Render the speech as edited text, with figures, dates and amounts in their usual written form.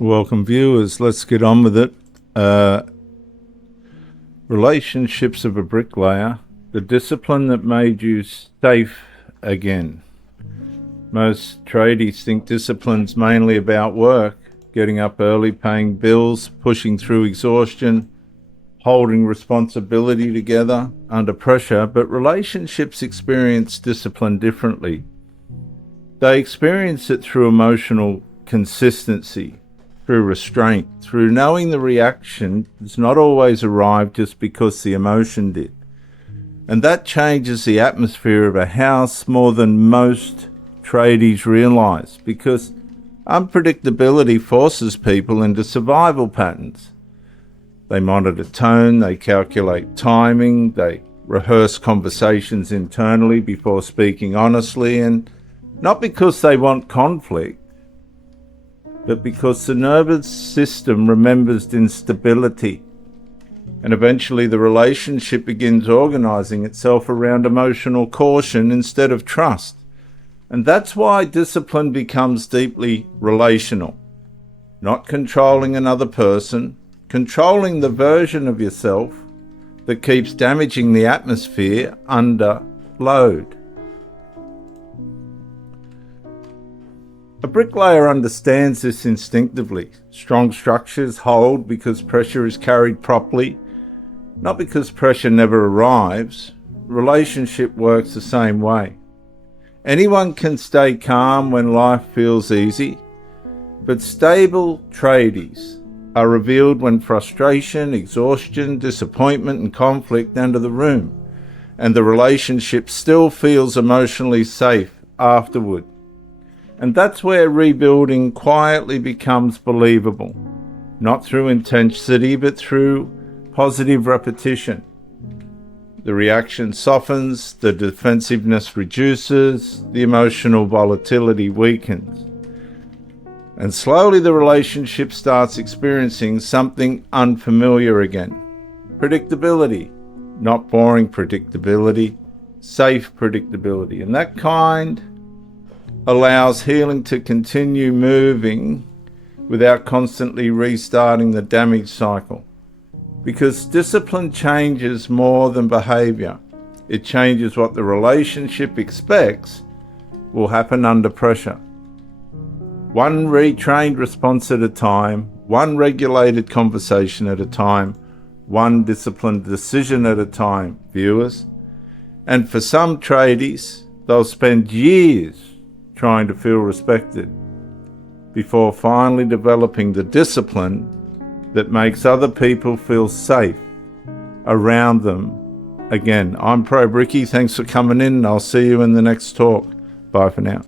Welcome, viewers. Let's get on with it. Relationships of a bricklayer, the discipline that made you safe again. Most tradies think discipline's mainly about work, getting up early, paying bills, pushing through exhaustion, holding responsibility together under pressure, but relationships experience discipline differently. They experience it through emotional consistency, through restraint, through knowing the reaction does not always arrive just because the emotion did. And that changes the atmosphere of a house more than most tradies realize, because unpredictability forces people into survival patterns. They monitor tone, they calculate timing, they rehearse conversations internally before speaking honestly, and not because they want conflict, but because the nervous system remembers instability. And eventually the relationship begins organizing itself around emotional caution instead of trust. And that's why discipline becomes deeply relational. Not controlling another person, controlling the version of yourself that keeps damaging the atmosphere under load. A bricklayer understands this instinctively. Strong structures hold because pressure is carried properly, not because pressure never arrives. Relationship works the same way. Anyone can stay calm when life feels easy, but stable tradies are revealed when frustration, exhaustion, disappointment, and conflict enter the room, and the relationship still feels emotionally safe afterward. And that's where rebuilding quietly becomes believable, not through intensity, but through positive repetition. The reaction softens, the defensiveness reduces, the emotional volatility weakens. And slowly the relationship starts experiencing something unfamiliar again. Predictability, not boring predictability, safe predictability. And that kind allows healing to continue moving without constantly restarting the damage cycle. Because discipline changes more than behavior. It changes what the relationship expects will happen under pressure. One retrained response at a time, one regulated conversation at a time, one disciplined decision at a time, viewers. And for some tradies, they'll spend years trying to feel respected before finally developing the discipline that makes other people feel safe around them again. I'm Pro Bricky. Thanks for coming in, and I'll see you in the next talk. Bye for now.